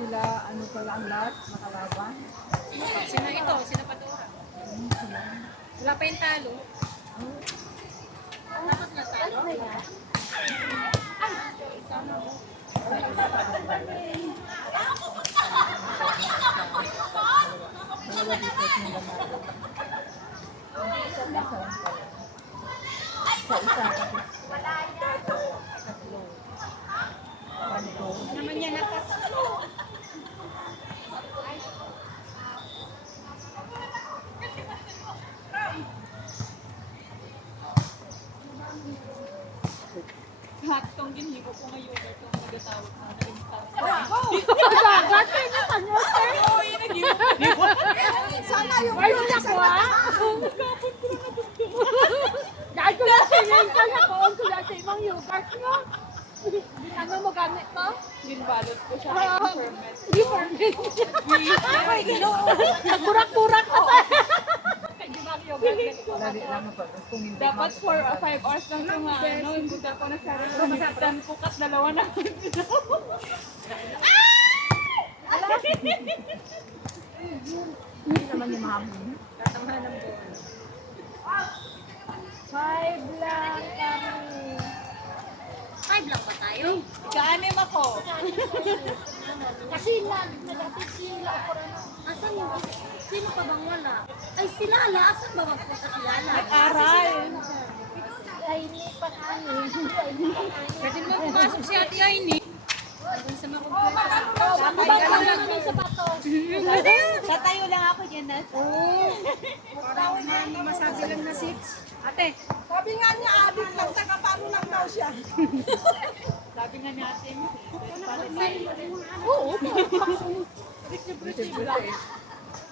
sila, ano pala ang lahat, nakalaban. Sino ito? Sino Padora? Wala pa yung talo. Tapos na talo? Dalawa dito sa Mindanao. Sa isa kasi. Tatlo. Panto. Naman yan nakatalo. Lahat itong ginhibo ko ngayon, itong nagatawag na Dagat, kanya kanyo, sir. Sana yung wala ko, ha? Dahil ko lang sinin ka na koon ko lang sa ibang yogurt, no? Ano mo gamit ko? Ginbalot ko siya. Permit. Hindi permit. Ay, ginoo. Nagkurak-kurak ka sa. Lagi lang ako. Kung hindi Dapat 4 or 5 hours lang ito nga, ano, hindi ko na sa rin. Masaktan ko kat dalawa na. Hindi naman yung mahamon. Tatamahan ng buwan. 5 lang kami. 5 lang ba tayo? Ika-anim ako. Kasi lang, nagati sila ako rin. Asan yung sino pa bang wala? Ay sila ala, asan ba magpunta sila ala? Nag-aral. Ay, hindi pa kami. Pwede mo pumasok si Ate Aini. Hanggang sa makumpleto. Tatayo lang kami sa bato. Tatayo lang ako dyan na. Oo. Parang masabi lang na 6. Ate. Sabi nga niya, abit lang, saka paano lang daw siya. Sabi nga ni Ate mo. Oo.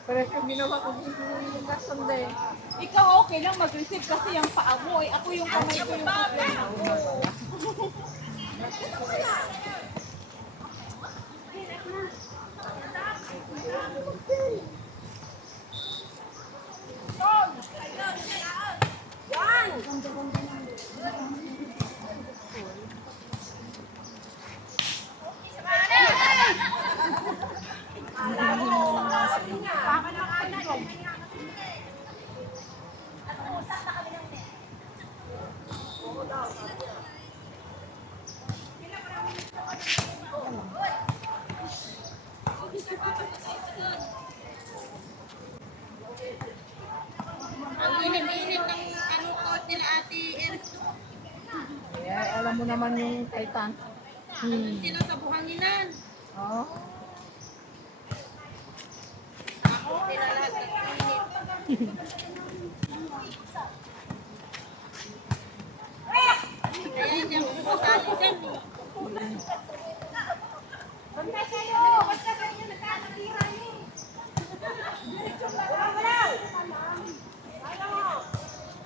Pero kung ginawa ko yung lesson din. Ikaw okay lang mag-receive kasi yung paa mo. Ako yung kamay ko yung problema. Ang init-init ng ano coat nila Ate Eris. Kaya alam mo naman yung kaitan. Sila sa buhanginan. Oo. Ako sila lahat ng init. Kaya hindi ako masali dyan eh. Bantay kayo! Basta kayo nagkakatira niyo!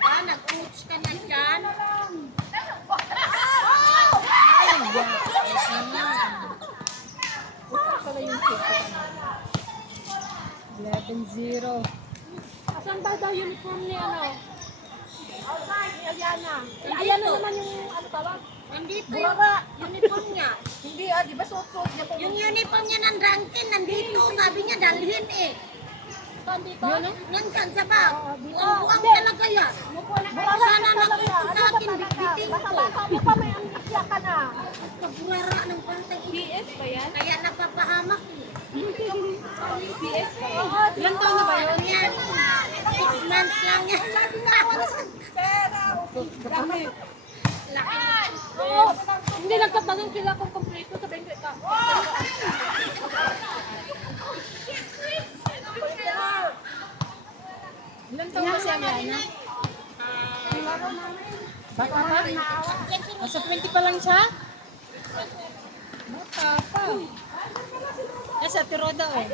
Ah, nag-coach ka na dyan. Ito pala yung tip. 11-0. Asan ba daw uniform ni ano? Outside, ni Aliana. Aliana naman yung ano tawag? Nandito yung Burara. uniform niya. Hindi di ba suot-suot niya po? Yung uniform niya ng rankin nandito. Sabi niya dalhin eh. Saan dito? Nandyan sa bag. dito. Buang talaga yan. Sana nakuha sa akin, bitbiting ko. Bata-bata mo pa may amnesia ka na. Kaburara ng pantay. PS ba yan? Kaya napapahamak eh. PS ba yan? Ilan taon na ba yun? Yan. 6 months lang yan. Dami. Laki. Oo. Hindi nagtatanong sila kung kompleto sa bengke ka. Ilan taon ba si Amiana? Baka pa? Nasa 20 pa lang siya? Bata pa. Nasa Tiroda oh.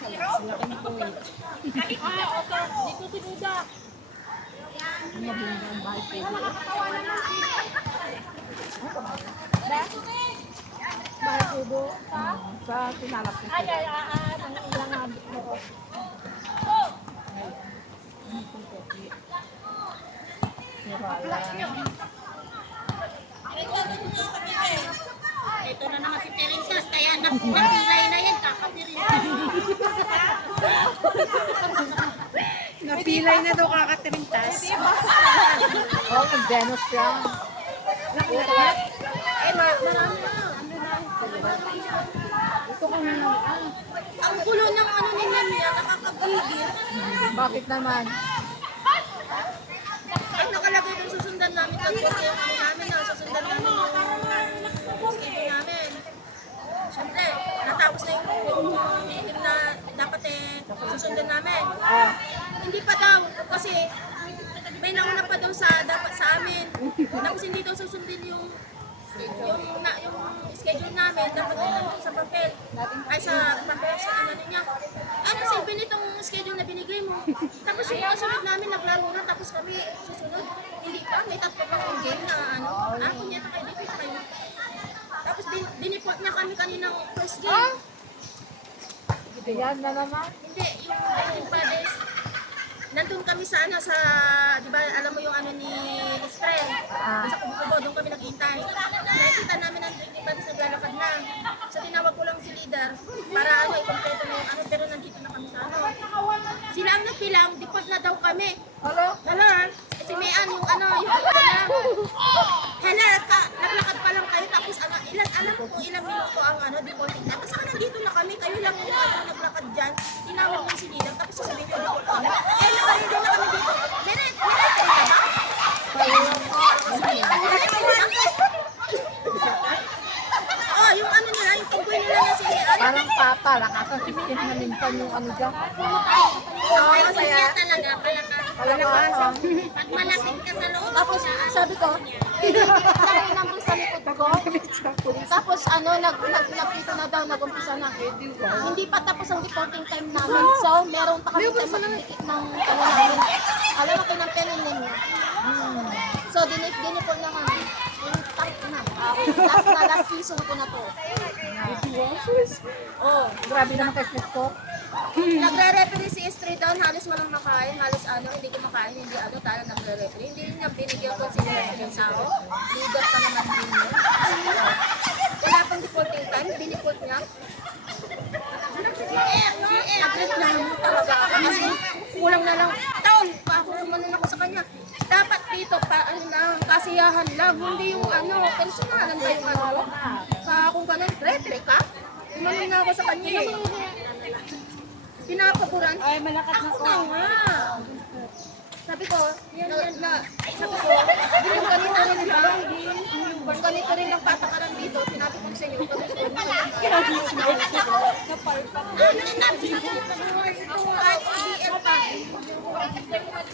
Sila ka ni Kuwait. Dito si Duda. Bahay kubo. Sa tinalap ko. Ay, nang ilang habit mo. Pero alam. Ito na naman si Teresas. Kaya napilay na yan. Napilay na daw kakatrintas. Oh, mag-Venus lang. Marami na. Ito kami naman. Ang gulo ng ano nila niya, nakakagigil. Bakit naman? Ay, nakalagay doon susundan namin tatlo yung ano namin na susundan namin yung schedule namin. Siyempre, natapos na yung item na dapat susundan namin. Hindi pa daw kasi may nauna pa daw dapat sa amin. Tapos hindi daw susundin yung schedule namin, dapat nandun sa papel. Ay, sa papel, sa ano niya. Ano silbi nitong schedule na binigay mo? Tapos yung kasunod namin, naglaro na, tapos kami susunod. Hindi pa, may tatlo pa yung game na ano. Ako niya, kayo dito na kayo. Tapos diniport niya kami kaninang first game. Yan na naman. Hindi, yung Padres. Nandun kami sa ano, di ba, alam mo yung ano ni Estrel, sa Kubo-Kubo, doon kami nag-intay. Nakikita namin ang Drinking Padres naglalakad na. So tinawag ko lang si leader para ano, ikompleto na yung ano, pero nandito na kami sa ano. Sila ang nagbilang, deport na daw kami. Hello? Hala, si Mayan yung ano, yung ano na. Hala, naglakad pa lang kayo, tapos ano, alam ko kung ilang minuto ang ano, deporting time. Tapos nandito na kami, kayo lang yung ano, naglakad dyan. Tinawag mo si leader, tapos sasabihin ko deport kami. Nakaredy na kami dito. Meron ka ba? Oh, yung ano nila, yung tungkoy nila na si ano. Parang papa, lakasan 15 na minsan yung ano dyan. Oo, kasi niya talaga, Palakasan. pag malapit ka sa loob. Tapos sabi ko, sabi ng sa likod ko. Tapos ano, nagpisa na daw, nag-umpisa na. Hindi pa tapos ang deporting time namin. So, meron pa kami time magdikit ng ano namin. Alam mo, pinampenin niya. So, dinipol na kami. Last season ko na to. Oh, grabe naman kay Smith ko. Nagre-referee si Estri down, halos walang makain, halos ano, hindi kumakain, hindi ano, tala nagre-referee. Hindi niya binigyan ko consideration sa ako. Leader pa naman din yun. Wala pang defaulting time, dinefault niya. Nagreklamo talaga ako kasi kulang na lang taon pa ako sumanon ako sa kanya. Dapat dito pa, ano na, kasiyahan lang, hindi yung ano, personalan ba yung ano. Kung ganun, referee ka? Sumanon na ako sa kanya eh. Pinapaburan. Ay, malakas na ko. Ako nga. Sabi ko, sabi ko, yung ganito rin ba? Kung ganito rin ang patakaran dito, sinabi ko sa inyo, kahit EDL pa.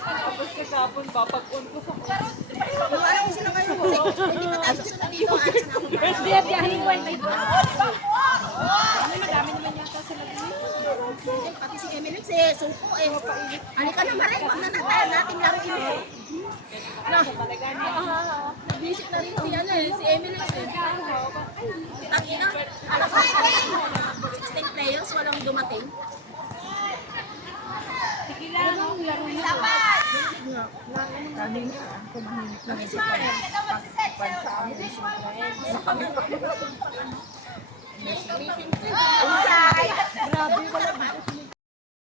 Tapos kasapon, papag-on ko sa Alam ko sila kayo. Hindi pa tayo susunod dito, alis na ako. biyahin mo ay madami naman yata sila dito. Pati si Emily, si Suko eh. Halika na Maray, wag na natin natin laruin mo. No. Nag-visit na rin si ano eh, si Emily eh. Tangina, alas 16 players, walang dumating. Sige lang, laro nyo. Kanina, ang kumahimik lang ito. Grabe, wala